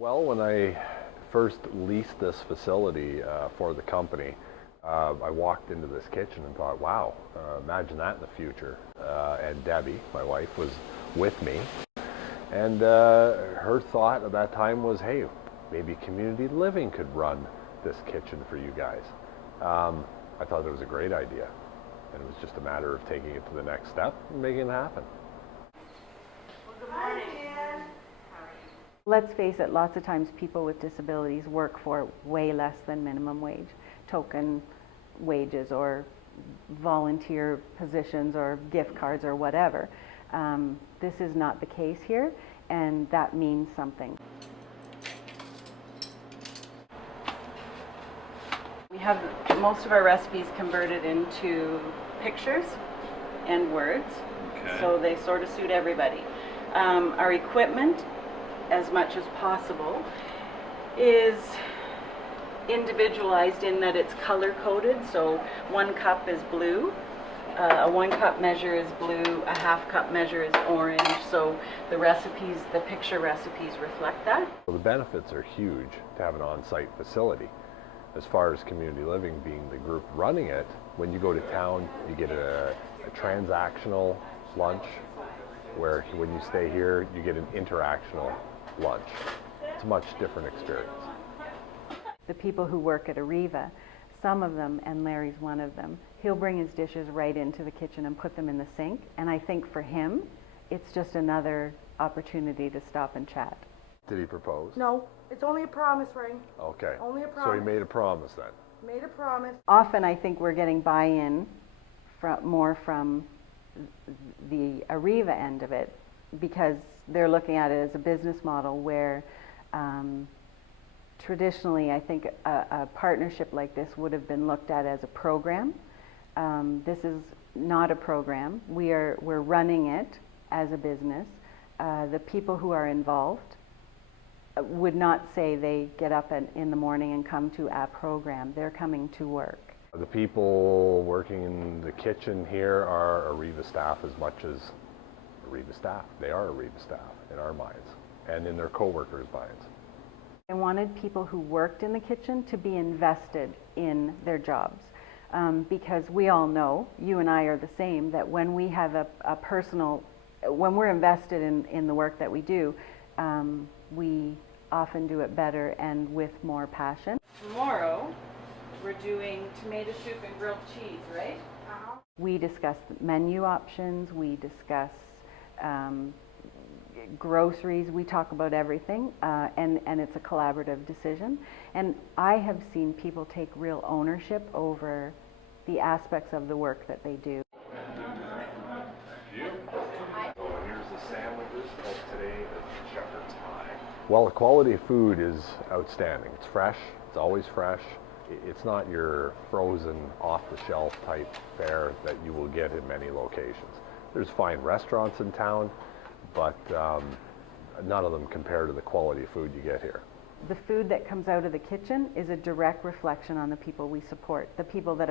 Well, when I first leased this facility for the company, I walked into this kitchen and thought, wow, imagine that in the future. And Debbie, my wife, was with me. And her thought at that time was, hey, maybe community living could run this kitchen for you guys. I thought it was a great idea. And it was just a matter of taking it to the next step and making it happen. Let's face it, lots of times people with disabilities work for way less than minimum wage, token wages or volunteer positions or gift cards or whatever. This is not the case here, and that means something. We have most of our recipes converted into pictures and words, so they sort of suit everybody. Our equipment, as much as possible, is individualized in that it's color coded. So 1 cup is blue, a 1 cup measure is blue, a half cup measure is orange. So the recipes, the picture recipes reflect that. Well, the benefits are huge to have an on-site facility. As far as community living being the group running it, when you go to town, you get a transactional lunch, where when you stay here, you get an interactional lunch. It's a much different experience. The people who work at Arriva, some of them, and Larry's one of them, he'll bring his dishes right into the kitchen and put them in the sink. And I think for him, it's just another opportunity to stop and chat. Did he propose? No, it's only a promise ring. Okay. Only a promise. So he made a promise then? Made a promise. Often I think we're getting buy-in more from the Arriva end of it, because they're looking at it as a business model where traditionally I think a partnership like this would have been looked at as a program. This is not a program. We're running it as a business. The people who are involved would not say they get up in the morning and come to a program. They're coming to work. The people working in the kitchen here are Arriva staff as much as Arriva staff. They are Arriva staff in our minds and in their co-workers' minds. I wanted people who worked in the kitchen to be invested in their jobs, because we all know, you and I are the same, that when we have when we're invested in the work that we do, we often do it better and with more passion. Tomorrow, we're doing tomato soup and grilled cheese, right? We discuss menu options, we discuss groceries, we talk about everything, and it's a collaborative decision. And I have seen people take real ownership over the aspects of the work that they do. Here's the sandwiches of today, the shepherd's pie. Well, the quality of food is outstanding. It's fresh, it's always fresh. It's not your frozen, off-the-shelf type fare that you will get in many locations. There's fine restaurants in town, but none of them compare to the quality of food you get here. The food that comes out of the kitchen is a direct reflection on the people we support, the people that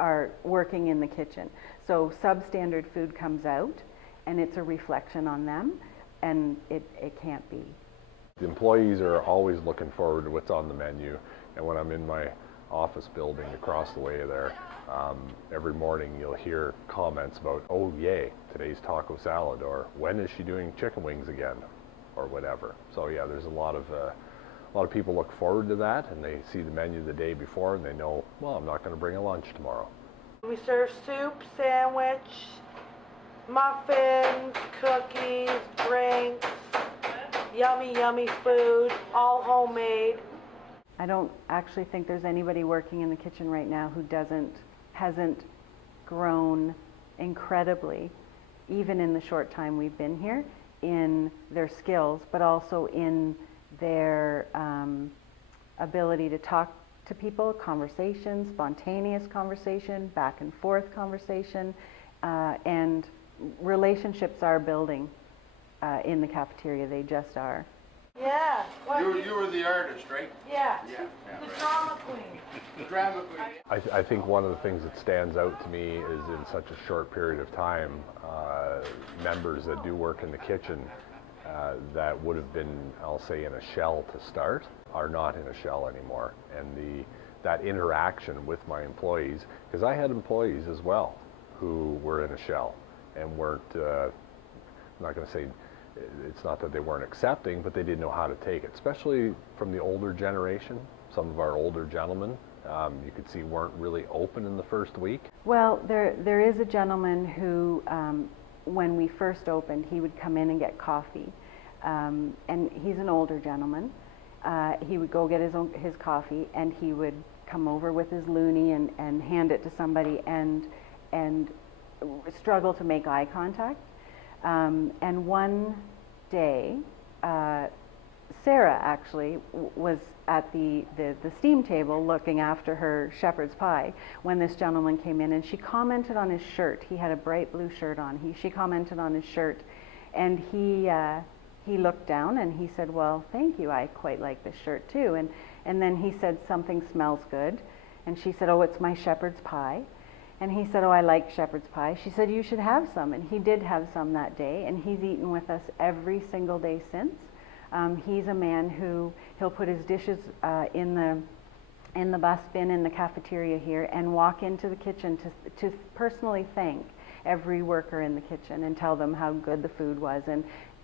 are working in the kitchen. So substandard food comes out, and it's a reflection on them, and it can't be. The employees are always looking forward to what's on the menu, and when I'm in my office building across the way there, every morning you'll hear comments about, oh yay, today's taco salad, or when is she doing chicken wings again, or whatever. So yeah, there's a lot of people look forward to that, and they see the menu the day before and they know, well, I'm not going to bring a lunch tomorrow. We serve soup, sandwich, muffins, cookies, drinks, yummy food, all homemade. I don't actually think there's anybody working in the kitchen right now who hasn't grown incredibly, even in the short time we've been here, in their skills, but also in their ability to talk to people, conversation, spontaneous conversation, back and forth conversation, and relationships are building in the cafeteria. They just are. Yeah. You were the artist, right? Yeah. Yeah. The drama queen. The drama queen. I think one of the things that stands out to me is in such a short period of time, members that do work in the kitchen that would have been, I'll say, in a shell to start, are not in a shell anymore. And that interaction with my employees, because I had employees as well who were in a shell and weren't, I'm not going to say, it's not that they weren't accepting, but they didn't know how to take it, especially from the older generation. Some of our older gentlemen, you could see, weren't really open in the first week. Well, there is a gentleman who, when we first opened, he would come in and get coffee. And he's an older gentleman. He would go get his coffee, and he would come over with his loonie and hand it to somebody and struggle to make eye contact. And one day, Sarah actually was at the steam table looking after her shepherd's pie when this gentleman came in, and she commented on his shirt. He had a bright blue shirt on. She commented on his shirt, and he looked down and he said, "Well, thank you, I quite like this shirt too." And then he said, "Something smells good." And she said, "Oh, it's my shepherd's pie." And he said, "Oh, I like shepherd's pie." She said, "You should have some." And he did have some that day, and he's eaten with us every single day since. He's a man who, he'll put his dishes in the bus bin in the cafeteria here and walk into the kitchen to personally thank every worker in the kitchen and tell them how good the food was.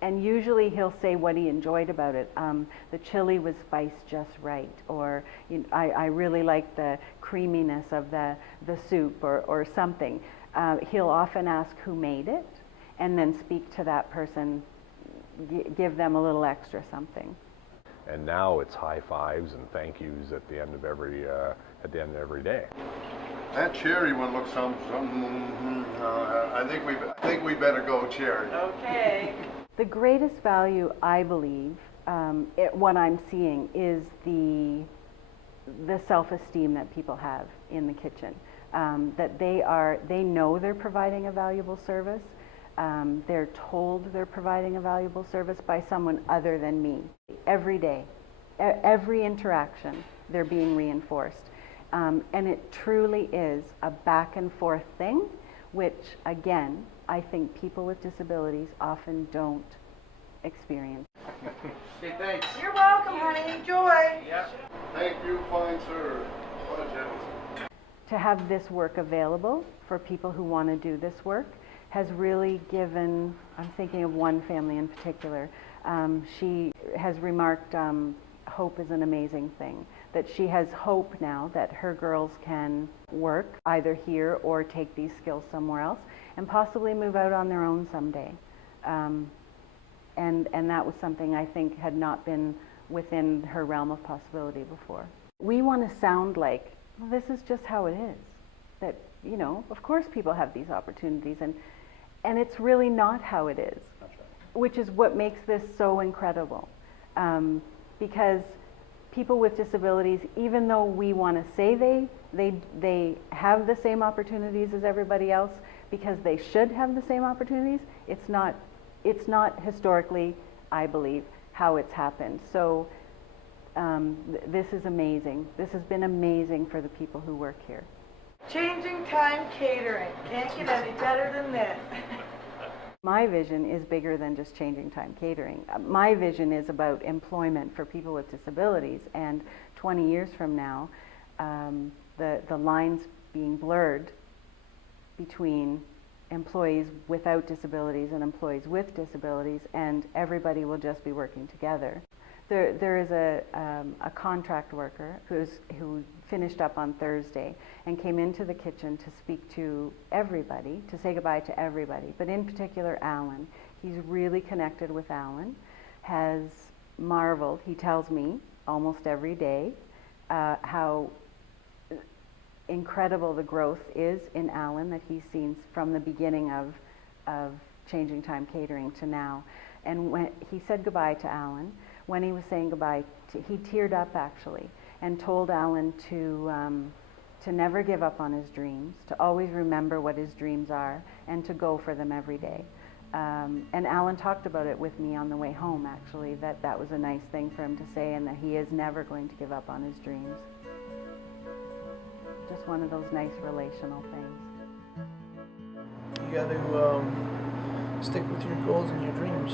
And usually he'll say what he enjoyed about it. The chili was spiced just right, or I really like the creaminess of the soup, or something. He'll often ask who made it, and then speak to that person, give them a little extra something. And now it's high fives and thank yous at the end of every day. That cherry one looks some. I think we better go cherry. Okay. The greatest value, I believe, what I'm seeing is the self-esteem that people have in the kitchen. That they know they're providing a valuable service. They're told they're providing a valuable service by someone other than me. Every day, every interaction, they're being reinforced. And it truly is a back and forth thing, which, again, I think people with disabilities often don't experience. Okay, thanks. You're welcome, honey. Enjoy. Yeah. Thank you, fine sir. What a gentleman. To have this work available for people who want to do this work has really given, I'm thinking of one family in particular, she has remarked hope is an amazing thing, that she has hope now that her girls can work either here or take these skills somewhere else and possibly move out on their own someday. And that was something I think had not been within her realm of possibility before. We want to sound like, well, this is just how it is. That, of course people have these opportunities, and it's really not how it is. That's right. Which is what makes this so incredible. Because people with disabilities, even though we want to say they have the same opportunities as everybody else because they should have the same opportunities, it's not historically, I believe, how it's happened. So this is amazing. This has been amazing for the people who work here. Changing Time Catering. Can't get any better than this. My vision is bigger than just changing time catering. My vision is about employment for people with disabilities, and 20 years from now, the lines being blurred between employees without disabilities and employees with disabilities, and everybody will just be working together. There is a contract worker who finished up on Thursday and came into the kitchen to speak to everybody, to say goodbye to everybody, but in particular Alan. He's really connected with Alan, has marveled, he tells me almost every day, how incredible the growth is in Alan that he's seen from the beginning of Changing Time Catering to now. And when he said goodbye to Alan, when he was saying goodbye, he teared up actually, and told Alan to never give up on his dreams, to always remember what his dreams are, and to go for them every day. And Alan talked about it with me on the way home, actually, that was a nice thing for him to say, and that he is never going to give up on his dreams. Just one of those nice relational things. You got to stick with your goals and your dreams.